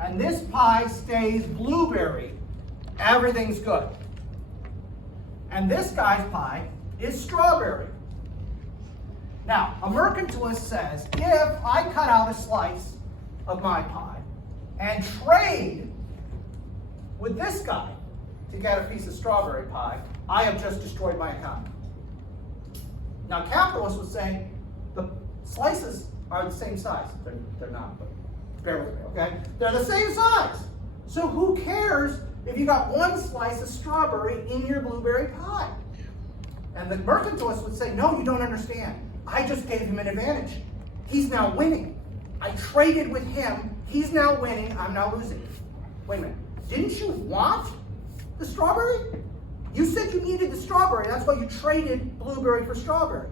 and this pie stays blueberry, everything's good. And this guy's pie is strawberry. Now, a mercantilist says, if I cut out a slice of my pie and trade with this guy to get a piece of strawberry pie, I have just destroyed my economy. Now, capitalists would say the slices are the same size. They're not, but bear with me, okay? They're the same size. So who cares if you got one slice of strawberry in your blueberry pie? And the mercantilist would say, no, you don't understand. I just gave him an advantage. He's now winning. I traded with him. He's now winning. I'm now losing. Wait a minute. Didn't you want the strawberry? You said you needed the strawberry. That's why you traded blueberry for strawberry.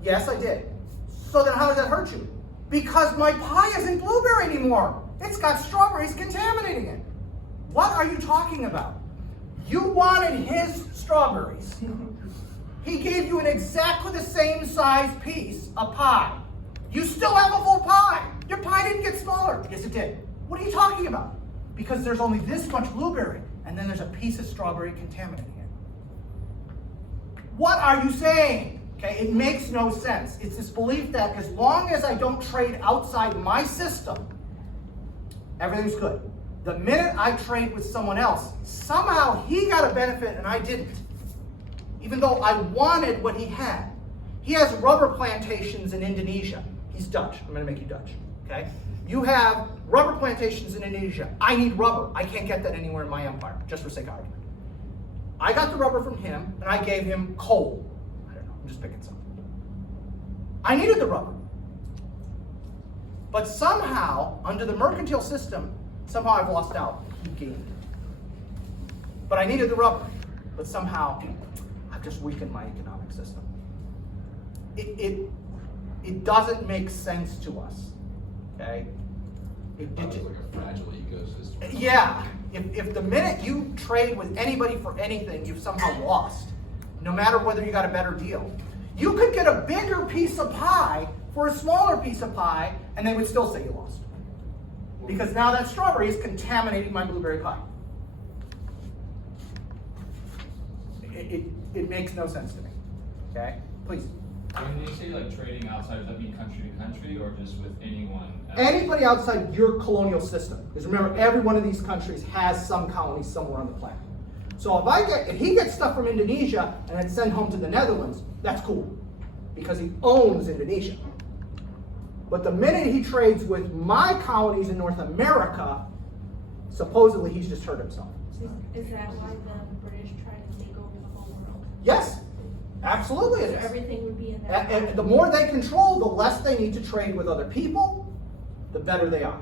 Yes, I did. So then how does that hurt you? Because my pie isn't blueberry anymore. It's got strawberries contaminating it. What are you talking about? You wanted his strawberries. He gave you an exactly the same size piece of pie. You still have a full pie. Your pie didn't get smaller. Yes, it did. What are you talking about? Because there's only this much blueberry, and then there's a piece of strawberry contaminating it. What are you saying? Okay, it makes no sense. It's this belief that as long as I don't trade outside my system, everything's good. The minute I trade with someone else, somehow he got a benefit and I didn't. Even though I wanted what he had. He has rubber plantations in Indonesia. He's Dutch. I'm going to make you Dutch. Okay? You have rubber plantations in Indonesia. I need rubber. I can't get that anywhere in my empire, just for sake of argument. I got the rubber from him, and I gave him coal. I don't know. I'm just picking something. I needed the rubber. But somehow, under the mercantile system, somehow I've lost out. He gained. But I needed the rubber. But somehow, I've just weakened my economic system. It doesn't make sense to us. Okay? It's like a fragile ecosystem. Yeah. If the minute you trade with anybody for anything, you've somehow lost. No matter whether you got a better deal. You could get a bigger piece of pie for a smaller piece of pie, and they would still say you lost. Because now that strawberry is contaminating my blueberry pie. It makes no sense to me. Okay? Please. When you say like trading outside, does that mean country to country or just with anyone else? Anybody outside your colonial system. Because remember, every one of these countries has some colonies somewhere on the planet. So if he gets stuff from Indonesia and then sent home to the Netherlands, that's cool. Because he owns Indonesia. But the minute he trades with my colonies in North America, supposedly he's just hurt himself. Is that why the British tried to take over the whole world? Yes, absolutely it So is. everything would be in that. And the more they control, the less they need to trade with other people, the better they are.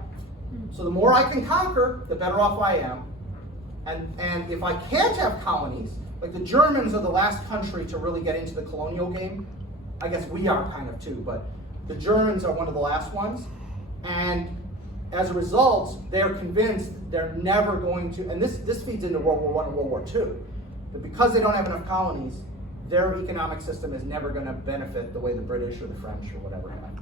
So the more I can conquer, the better off I am. And if I can't have colonies, like the Germans are the last country to really get into the colonial game. I guess we are kind of too, but the Germans are one of the last ones. And as a result, they're convinced they're never going to, and this feeds into World War I and World War II, but because they don't have enough colonies, their economic system is never going to benefit the way the British or the French or whatever have.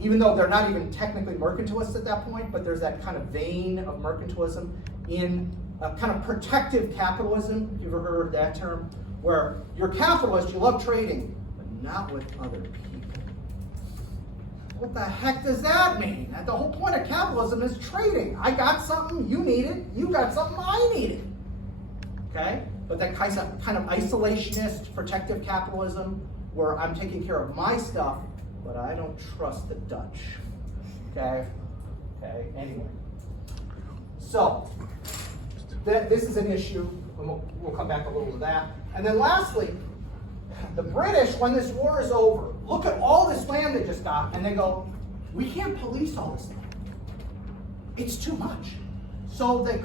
Even though they're not even technically mercantilists at that point, but there's that kind of vein of mercantilism in a kind of protective capitalism, if you've ever heard that term, where you're a capitalist, you love trading, but not with other people. What the heck does that mean? The whole point of capitalism is trading. I got something, you need it. You got something, I need it. Okay? But that kind of isolationist, protective capitalism, where I'm taking care of my stuff, but I don't trust the Dutch. Okay? Okay, anyway. So, this is an issue, and we'll come back a little to that. And then lastly, the British, when this war is over, look at all this land they just got, and they go, we can't police all this land. It's too much. So they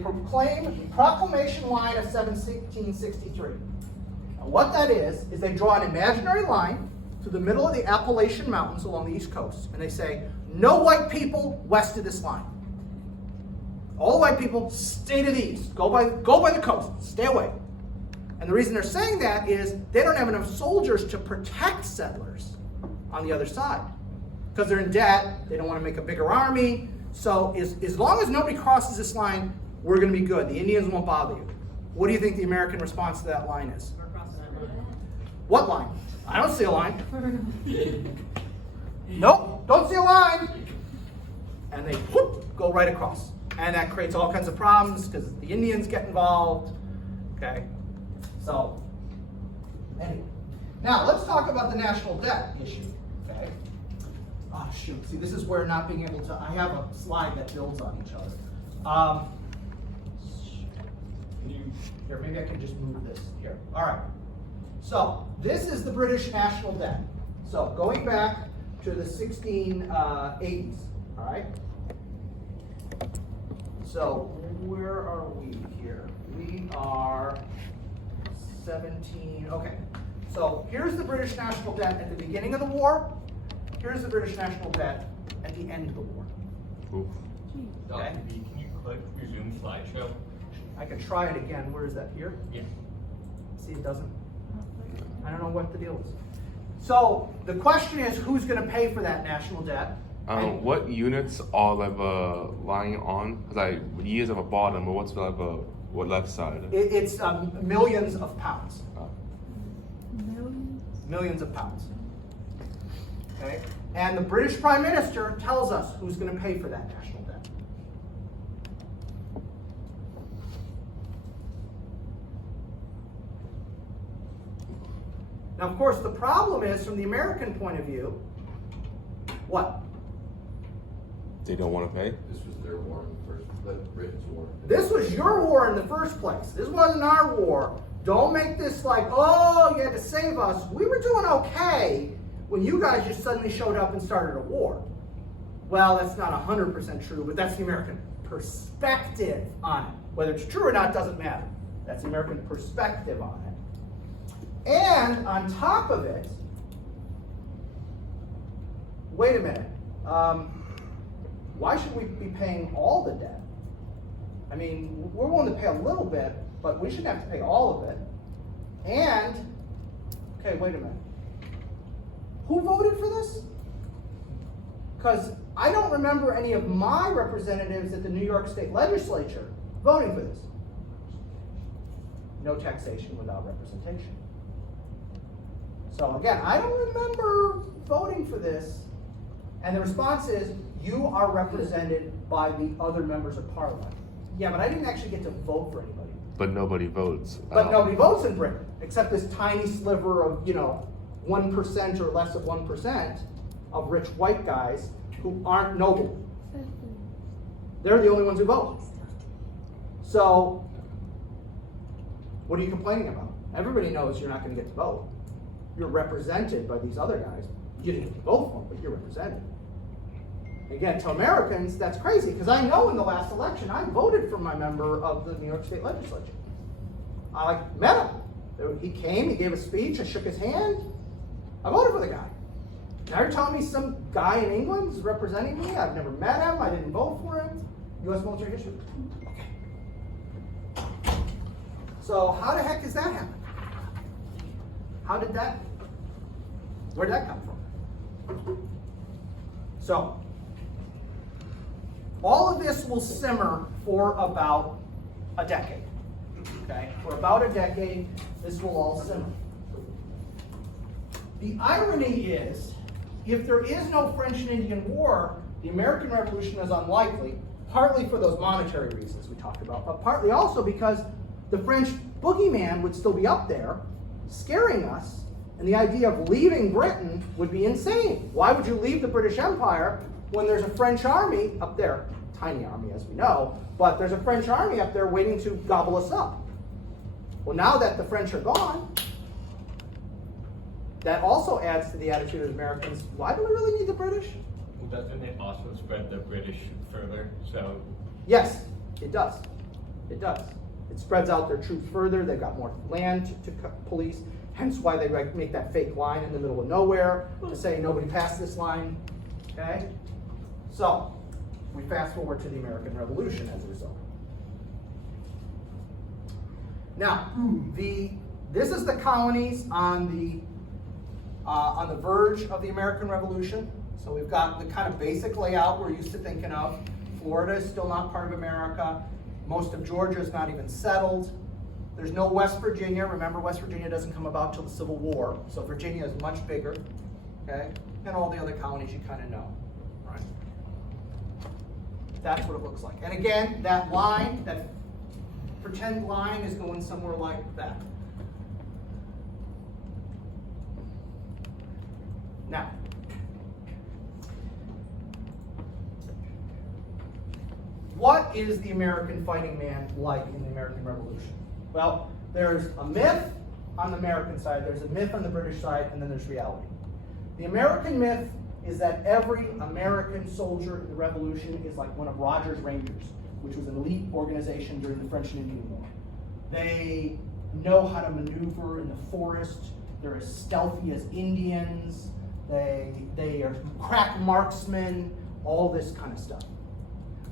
proclaim the Proclamation Line of 1763. And what that is they draw an imaginary line through the middle of the Appalachian Mountains along the East Coast, and they say, no white people west of this line. All white people, stay to the east. Go by the coast. Stay away. And the reason they're saying that is they don't have enough soldiers to protect settlers on the other side. because they're in debt. They don't want to make a bigger army. So as long as nobody crosses this line, we're going to be good. The Indians won't bother you. What do you think the American response to that line is? What line? I don't see a line. Nope, don't see a line. And they whoop, go right across. And that creates all kinds of problems because the Indians get involved. Okay, so anyway. Now let's talk about the national debt issue. Okay. Oh shoot, see this is where not being able to, I have a slide that builds on each other. Here, maybe I can just move this here. All right. So this is the British national debt. So going back to the 1680s. All right. So where are we here? We are 17. Okay. So here's the British national debt at the beginning of the war. Here's the British national debt at the end of the war. Oof. Okay. Dr. B, can you click resume slideshow? I can try it again. Where is that? Here? Yeah. See, it doesn't. I don't know what the deal is. So the question is, who's going to pay for that national debt? And What units are like lying on? Cause like years of a bottom, but what's like what left side? it's millions of pounds. Millions. Millions of pounds. Okay? And the British Prime Minister tells us who's going to pay for that national debt. Now, of course, the problem is, from the American point of view, what? They don't want to pay. This was their war in the first, the Britain's war. This was your war in the first place. This wasn't our war. Don't make this like, oh, you had to save us. We were doing okay when you guys just suddenly showed up and started a war. Well, that's not 100% true, but that's the American perspective on it. Whether it's true or not doesn't matter. That's the American perspective on it. And on top of it, wait a minute. Why should we be paying all the debt? I mean, we're willing to pay a little bit, but we shouldn't have to pay all of it. And, okay, wait a minute. Who voted for this? Because I don't remember any of my representatives at the New York State Legislature voting for this. No taxation without representation. So again, I don't remember voting for this. And the response is, you are represented by the other members of Parliament. Yeah, but I didn't actually get to vote for anybody. But nobody votes. But nobody votes in Britain, except this tiny sliver of, 1% or less of 1% of rich white guys who aren't noble. They're the only ones who vote. So, what are you complaining about? Everybody knows you're not going to get to vote. You're represented by these other guys. You didn't get to vote for them, but you're represented. Again, to Americans, that's crazy, because I know in the last election, I voted for my member of the New York State Legislature. I met him. He came, he gave a speech, I shook his hand. I voted for the guy. Now you're telling me some guy in England is representing me? I've never met him, I didn't vote for him. U.S. military history. Okay. So how the heck does that happen? Where did that come from? So, all of this will simmer for about a decade. Okay? For about a decade, this will all simmer. The irony is, if there is no French and Indian War, the American Revolution is unlikely, partly for those monetary reasons we talked about, but partly also because the French boogeyman would still be up there, scaring us, and the idea of leaving Britain would be insane. Why would you leave the British Empire when there's a French army up there? Tiny army, as we know, but there's a French army up there waiting to gobble us up. Well, now that the French are gone, that also adds to the attitude of Americans, why do we really need the British? Well, doesn't it also spread the British further? So, Yes, it does. It does. It spreads out their troops further. They've got more land to police, hence why they make that fake line in the middle of nowhere to say nobody passed this line. Okay? So, we fast forward to the American Revolution as a result. Now, this is the colonies on the verge of the American Revolution. So we've got the kind of basic layout we're used to thinking of. Florida is still not part of America. Most of Georgia is not even settled. There's no West Virginia. Remember, West Virginia doesn't come about till the Civil War. So Virginia is much bigger, okay? And all the other colonies you kind of know, right? That's what it looks like. And again, that line, that pretend line is going somewhere like that. Now, what is the American fighting man like in the American Revolution? Well, there's a myth on the American side, there's a myth on the British side, and then there's reality. The American myth is that every American soldier in the Revolution is like one of Rogers' Rangers, which was an elite organization during the French and Indian War. They know how to maneuver in the forest, they're as stealthy as Indians, they are crack marksmen, all this kind of stuff.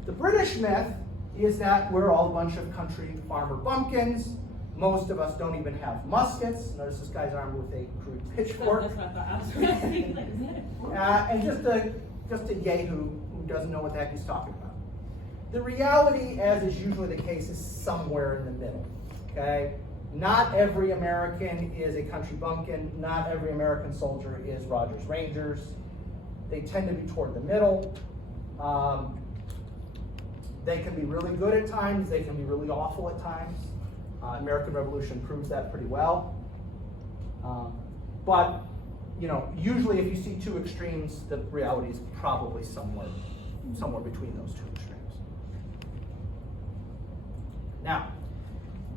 The British myth is that we're all a bunch of country farmer bumpkins. Most of us don't even have muskets. Notice this guy's armed with a crude pitchfork. That's what I thought. I was thinking, like, is that it? And just a yahoo who doesn't know what the heck he's talking about. The reality, as is usually the case, is somewhere in the middle. Okay? Not every American is a country bumpkin. Not every American soldier is Rogers' Rangers. They tend to be toward the middle. They can be really good at times. They can be really awful at times. American Revolution proves that pretty well. But, you know, usually if you see two extremes, the reality is probably somewhere between those two extremes. Now,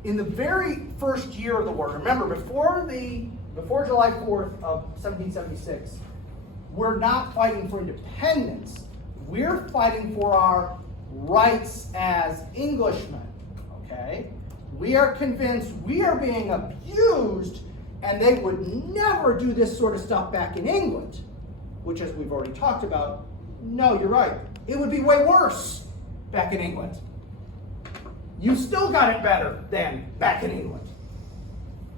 in the very first year of the war, remember, before July 4th of 1776, we're not fighting for independence. We're fighting for our rights as Englishmen, okay? We are convinced we are being abused, and they would never do this sort of stuff back in England, which, as we've already talked about, no, you're right. It would be way worse back in England. You still got it better than back in England.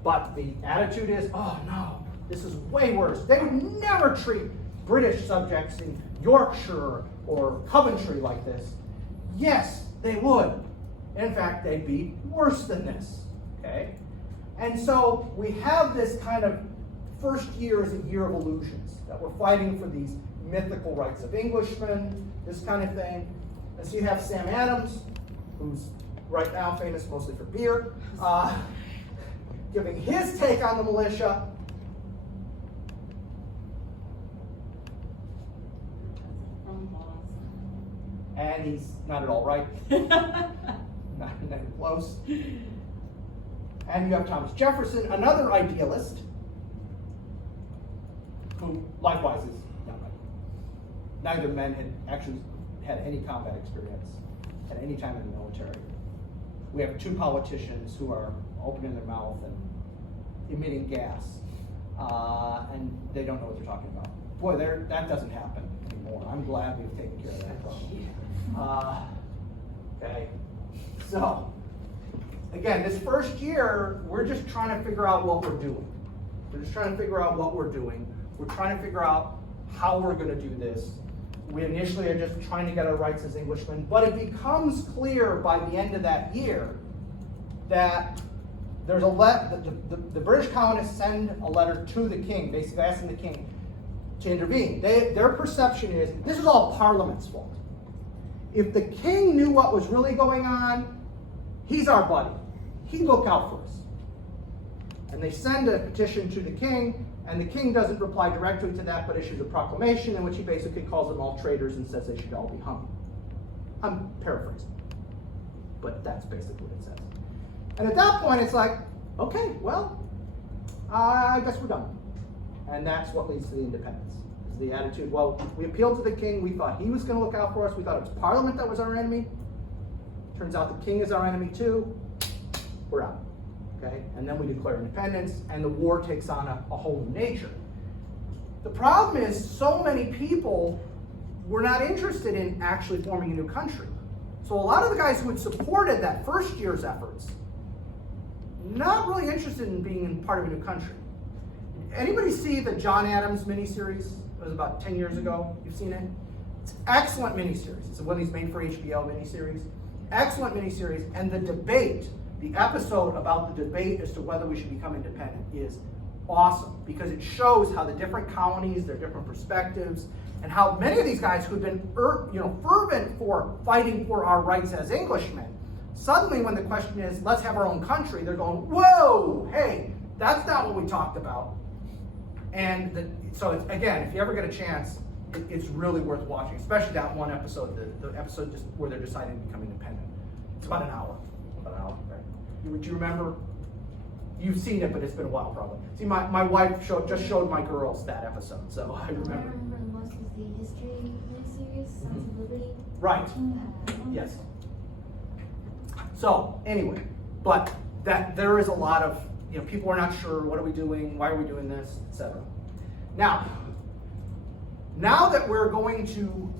But the attitude is, oh no, this is way worse. They would never treat British subjects in Yorkshire or Coventry like this. Yes, they would. In fact, they'd be worse than this, okay? And so we have this kind of first year as a year of illusions, that we're fighting for these mythical rights of Englishmen, this kind of thing. And so you have Sam Adams, who's right now famous mostly for beer, giving his take on the militia. And he's not at all right. Not even close. And you have Thomas Jefferson, another idealist, who likewise is not right. Neither men had actually had any combat experience at any time in the military. We have two politicians who are opening their mouth and emitting gas, and they don't know what they're talking about. Boy, that doesn't happen anymore. I'm glad we've taken care of that problem. Okay, so again, this first year, we're just trying to figure out what we're doing. We're just trying to figure out what we're doing. We're trying to figure out how we're going to do this. We initially are just trying to get our rights as Englishmen, but it becomes clear by the end of that year that there's the British colonists send a letter to the king, basically asking the king to intervene. Their perception is this is all Parliament's fault. If the king knew what was really going on, he's our buddy. He'd look out for us. And they send a petition to the king, and the king doesn't reply directly to that, but issues a proclamation in which he basically calls them all traitors and says they should all be hung. I'm paraphrasing, but that's basically what it says. And at that point, it's like, okay, well, I guess we're done. And that's what leads to the independence. Is the attitude, well, we appealed to the king, we thought he was going to look out for us, we thought it was Parliament that was our enemy. Turns out the king is our enemy too. We're out. Okay? And then we declare independence, and the war takes on a whole new nature. The problem is so many people were not interested in actually forming a new country. So a lot of the guys who had supported that first year's efforts, not really interested in being part of a new country. Anybody see the John Adams miniseries It was about 10 years ago. You've seen it? It's an excellent miniseries. It's one of these made for HBO miniseries. Excellent miniseries. And the debate, the episode about the debate as to whether we should become independent is awesome because it shows how the different colonies, their different perspectives, and how many of these guys who've been fervent for fighting for our rights as Englishmen, suddenly when the question is, let's have our own country, they're going, whoa, hey, that's not what we talked about. And so it's, again, if you ever get a chance, it's really worth watching, especially that one episode, the episode just where they're deciding to become independent. It's about an hour, right? Would you remember? You've seen it, but it's been a while probably. See, my wife just showed my girls that episode, so I remember. What I remember the most was the history miniseries, Sons of Liberty. Right. Yes. So anyway, but that there is a lot of, people are not sure, what are we doing, why are we doing this, etc. Now that we're going to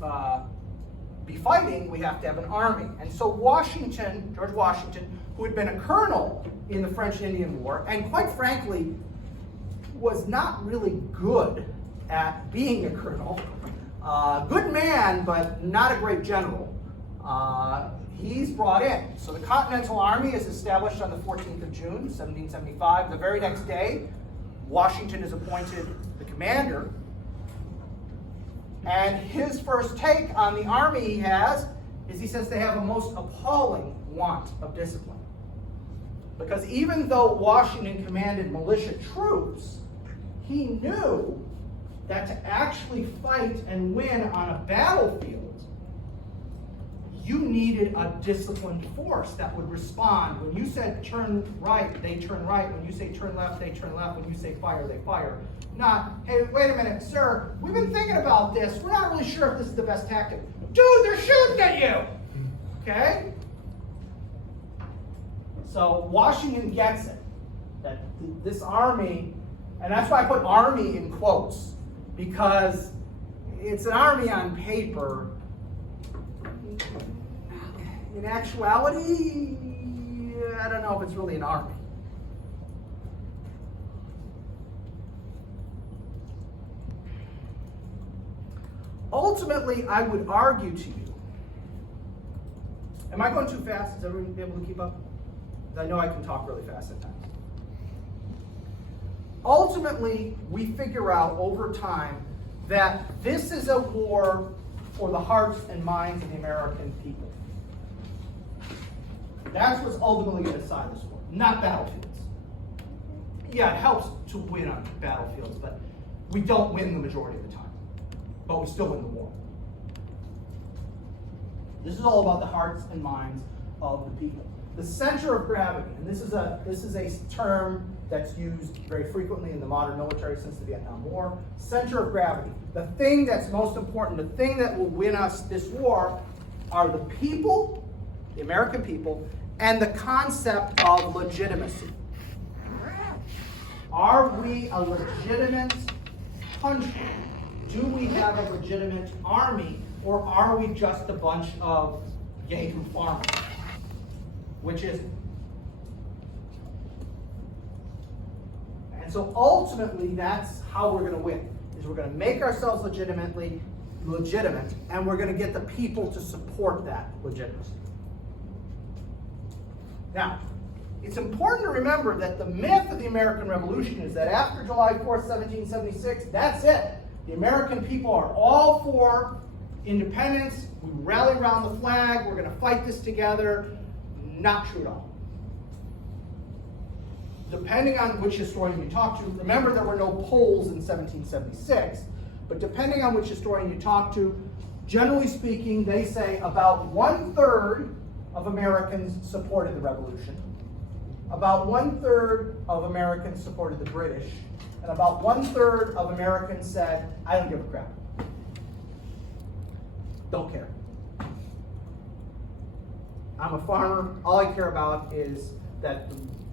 be fighting, we have to have an army. And so George Washington, who had been a colonel in the French and Indian War, and quite frankly, was not really good at being a colonel. Good man, but not a great general. He's brought in. So the Continental Army is established on the 14th of June, 1775. The very next day, Washington is appointed the commander. And his first take on the army he has is he says they have a most appalling want of discipline. Because even though Washington commanded militia troops, he knew that to actually fight and win on a battlefield, you needed a disciplined force that would respond. When you said turn right, they turn right. When you say turn left, they turn left. When you say fire, they fire. Not, hey, wait a minute, sir, we've been thinking about this. We're not really sure if this is the best tactic. Dude, they're shooting at you! Okay? So Washington gets it. That this army, and that's why I put army in quotes, because it's an army on paper. In actuality, I don't know if it's really an army. Ultimately, I would argue to you, am I going too fast? Is everyone able to keep up? I know I can talk really fast at times. Ultimately, we figure out over time that this is a war for the hearts and minds of the American people. That's what's ultimately going to decide this war, not battlefields. Yeah, it helps to win on battlefields, but we don't win the majority of the time. But we still win the war. This is all about the hearts and minds of the people. The center of gravity, and this is a term that's used very frequently in the modern military since the Vietnam War. Center of gravity. The thing that's most important, the thing that will win us this war are the people, the American people, and the concept of legitimacy. Are we a legitimate country? Do we have a legitimate army, or are we just a bunch of Yahoo farmers? Which is it? And so ultimately, that's how we're going to win. Is we're going to make ourselves legitimate, and we're going to get the people to support that legitimacy. Now, it's important to remember that the myth of the American Revolution is that after July 4th, 1776, that's it. The American people are all for independence. We rally around the flag. We're going to fight this together. Not true at all. Depending on which historian you talk to, remember there were no polls in 1776, but depending on which historian you talk to, generally speaking, they say about 1/3 of Americans supported the revolution. About 1/3 of Americans supported the British. And about 1/3 of Americans said, I don't give a crap. Don't care. I'm a farmer. All I care about is that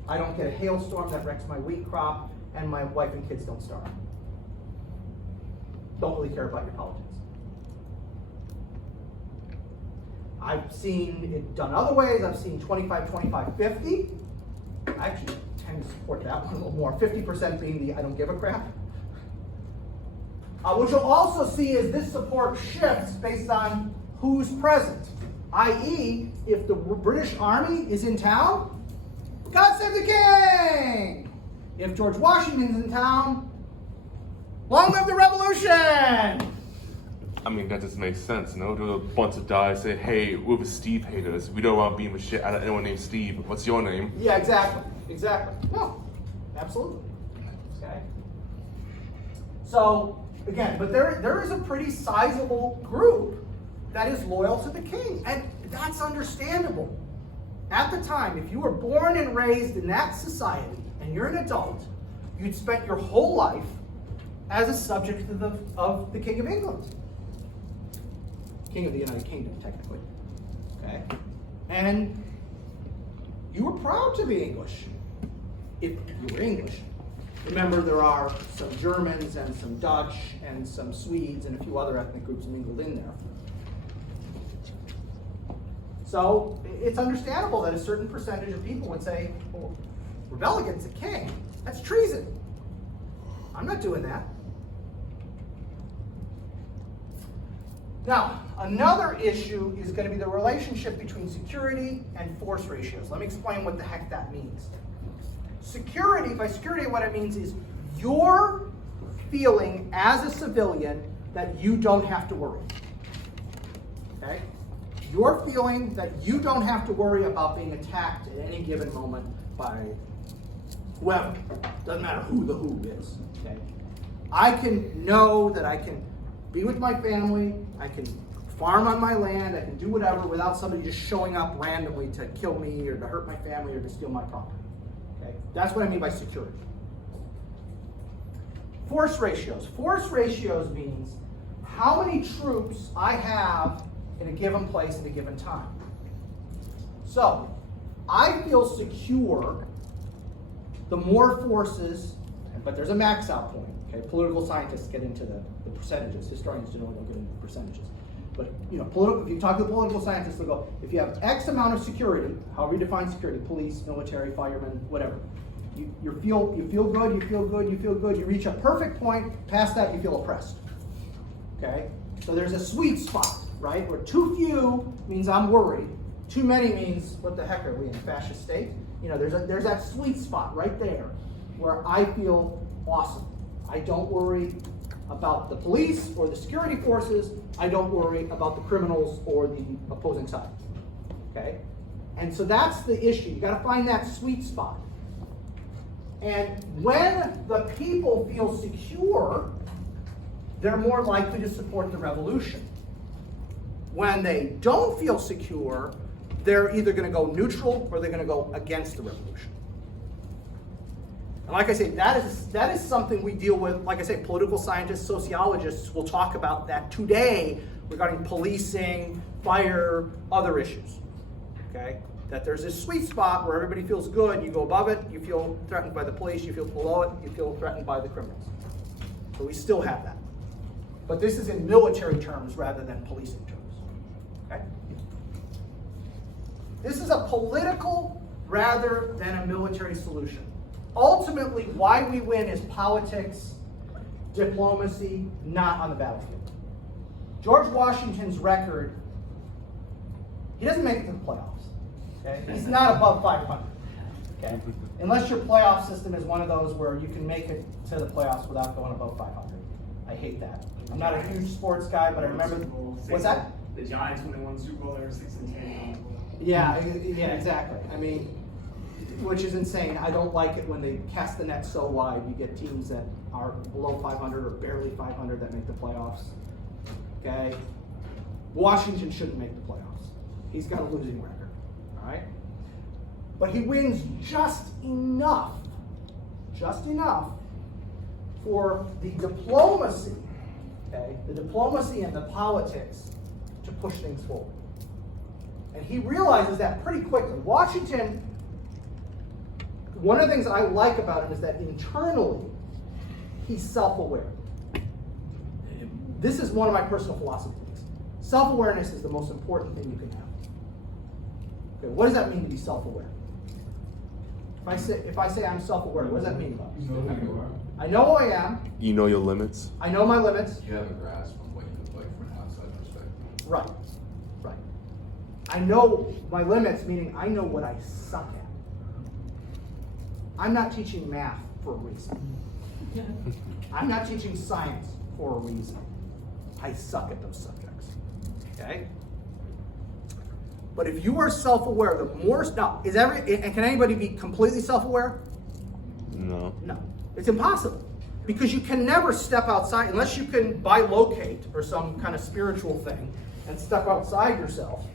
I don't get a hailstorm that wrecks my wheat crop and my wife and kids don't starve. Don't really care about your politics. I've seen it done other ways. I've seen 25, 25, 50. I actually tend to support that one a little more. 50% being the I don't give a crap. What you'll also see is this support shifts based on who's present. I.e., if the British Army is in town, God save the king! If George Washington's in town, long live the revolution! I mean, that just makes sense, no? Do a bunch of guys say, hey, we're the Steve haters. We don't want to beat the shit out of anyone named Steve. What's your name? Yeah, exactly. Exactly. No, absolutely. Okay. So, again, but there is a pretty sizable group that is loyal to the king, and that's understandable. At the time, if you were born and raised in that society, and you're an adult, you'd spent your whole life as a subject of the King of England. King of the United Kingdom, technically. Okay? And you were proud to be English, if you were English. Remember, there are some Germans and some Dutch and some Swedes and a few other ethnic groups in England in there. So it's understandable that a certain percentage of people would say, well, rebel against the king, that's treason. I'm not doing that. Now, another issue is going to be the relationship between security and force ratios. Let me explain what the heck that means. Security, by security, what it means is you're feeling as a civilian that you don't have to worry. Okay? You're feeling that you don't have to worry about being attacked at any given moment by whoever. Doesn't matter who the who is. Okay? I can know that I can be with my family, I can farm on my land, I can do whatever without somebody just showing up randomly to kill me or to hurt my family or to steal my property. Okay? That's what I mean by security. Force ratios. Force ratios means how many troops I have in a given place at a given time. So, I feel secure the more forces, but there's a max out point. Okay? Political scientists get into the percentages. Historians generally don't get into the percentages. But if you talk to the political scientists, they'll go, if you have X amount of security, however you define security, police, military, firemen, whatever, you feel good, you reach a perfect point, past that you feel oppressed. Okay? So there's a sweet spot, right? Where too few means I'm worried, too many means, what the heck are we in a fascist state? There's that sweet spot right there where I feel awesome. I don't worry about the police or the security forces. I don't worry about the criminals or the opposing side. Okay? And so that's the issue. You got to find that sweet spot. And when the people feel secure, they're more likely to support the revolution. When they don't feel secure, they're either going to go neutral or they're going to go against the revolution. And like I say, that is something we deal with. Like I say, political scientists, sociologists will talk about that today regarding policing, fire, other issues. Okay? That there's this sweet spot where everybody feels good, you go above it, you feel threatened by the police, you feel below it, you feel threatened by the criminals. So we still have that. But this is in military terms rather than policing terms. Okay? This is a political rather than a military solution. Ultimately, why we win is politics, diplomacy, not on the battlefield. George Washington's record, he doesn't make it to the playoffs. Okay? He's not above 500. Okay? Unless your playoff system is one of those where you can make it to the playoffs without going above 500. I hate that. I'm not a huge sports guy, but I remember. What's that? The Giants, when they won the Super Bowl, they were 6-10. Yeah, exactly. I mean, which is insane. I don't like it when they cast the net so wide. You get teams that are below 500 or barely 500 that make the playoffs. Okay? Washington shouldn't make the playoffs. He's got a losing record. All right? But he wins just enough for the diplomacy, okay? The diplomacy and the politics to push things forward. And he realizes that pretty quickly. Washington, one of the things I like about him is that internally, he's self-aware. This is one of my personal philosophies. Self-awareness is the most important thing you can have. Okay, what does that mean to be self-aware? If I say I'm self-aware, what does that mean? You know who you are. I know who I am. You know your limits. I know my limits. You have a grasp on what you look like from an outside perspective. Right. Right. I know my limits, meaning I know what I suck at. I'm not teaching math for a reason. I'm not teaching science for a reason. I suck at those subjects. Okay? But if you are self-aware, the more now and can anybody be completely self-aware? No. No. It's impossible. Because you can never step outside unless you can bilocate or some kind of spiritual thing and step outside yourself.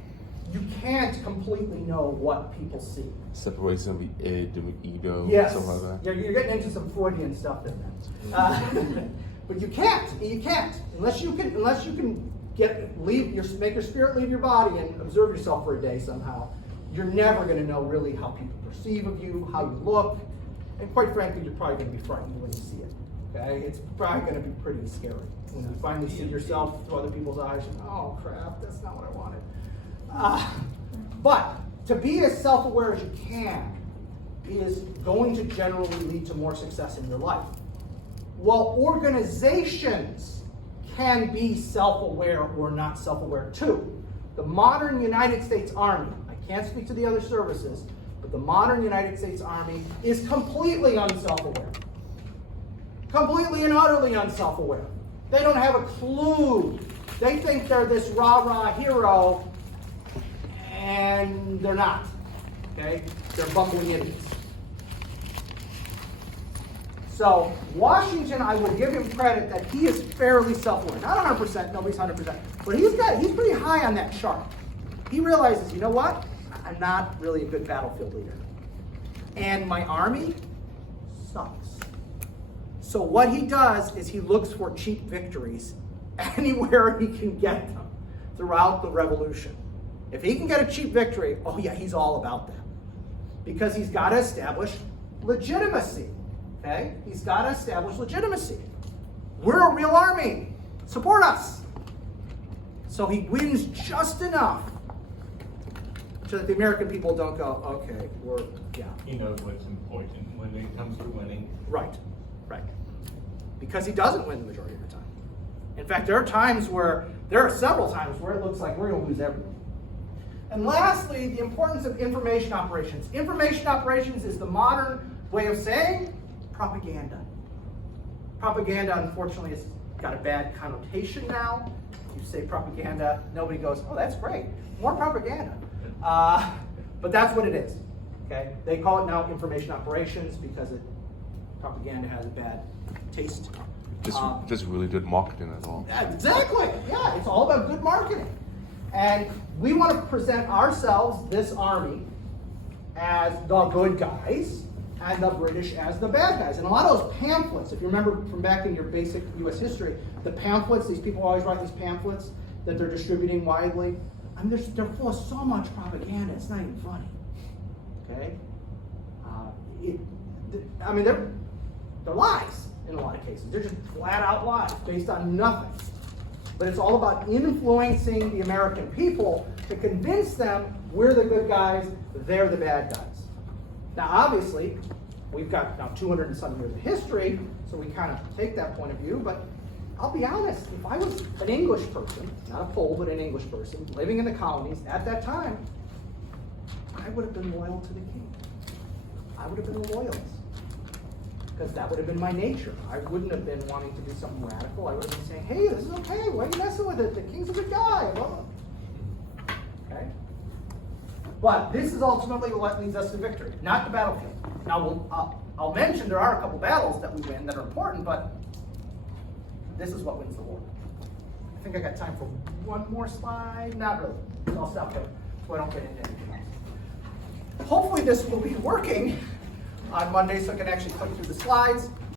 You can't completely know what people see. Separation of the id and the ego, Yes. stuff like that. Yeah, you're getting into some Freudian stuff in there. But you can't unless you can make your spirit leave your body and observe yourself for a day somehow. You're never going to know really how people perceive of you, how you look, and quite frankly, you're probably going to be frightened when you see it. Okay, it's probably going to be pretty scary when you finally see yourself through other people's eyes. And, oh crap, that's not what I wanted. But to be as self-aware as you can is going to generally lead to more success in your life. Well, organizations can be self-aware or not self-aware too. The modern United States Army, I can't speak to the other services, but the modern United States Army is completely unself-aware. Completely and utterly unself-aware. They don't have a clue. They think they're this rah-rah hero, and they're not. Okay? They're bumbling idiots. So, Washington, I will give him credit that he is fairly self-aware. Not 100%, nobody's 100%. But he's pretty high on that chart. He realizes, you know what? I'm not really a good battlefield leader. And my army sucks. So what he does is he looks for cheap victories anywhere he can get them throughout the revolution. If he can get a cheap victory, oh yeah, he's all about that. Because he's got to establish legitimacy. Okay? He's got to establish legitimacy. We're a real army. Support us. So he wins just enough so that the American people don't go, okay, yeah. He knows what's important when it comes to winning. Right. Because he doesn't win the majority of the time. In fact, there are several times where it looks like we're going to lose everything. And lastly, the importance of information operations. Information operations is the modern way of saying propaganda. Propaganda, unfortunately, has got a bad connotation now. You say propaganda, nobody goes, oh, that's great. More propaganda. But that's what it is. Okay? They call it now information operations because propaganda has a bad taste. Just really good marketing as well. Exactly. Yeah, it's all about good marketing. And we want to present ourselves, this army, as the good guys, and the British as the bad guys. And a lot of those pamphlets, if you remember from back in your basic U.S. history, the pamphlets, these people always write these pamphlets that they're distributing widely. I mean, they're full of so much propaganda, it's not even funny. Okay? They're lies in a lot of cases. They're just flat out lies based on nothing. But it's all about influencing the American people to convince them we're the good guys, they're the bad guys. Now, obviously, we've got now 200 and some years of history, so we kind of take that point of view, but I'll be honest, if I was an English person, not a Pole, but an English person, living in the colonies at that time, I would have been loyal to the king. I would have been a loyalist. Because that would have been my nature. I wouldn't have been wanting to do something radical. I would have been saying, hey, this is okay. Why are you messing with it? The king's a good guy. Okay? But this is ultimately what leads us to victory, not the battlefield. Now, I'll mention there are a couple battles that we win that are important, but this is what wins the war. I think I got time for one more slide. Not really. I'll stop there so I don't get into anything else. Hopefully this will be working on Monday so I can actually click through the slides.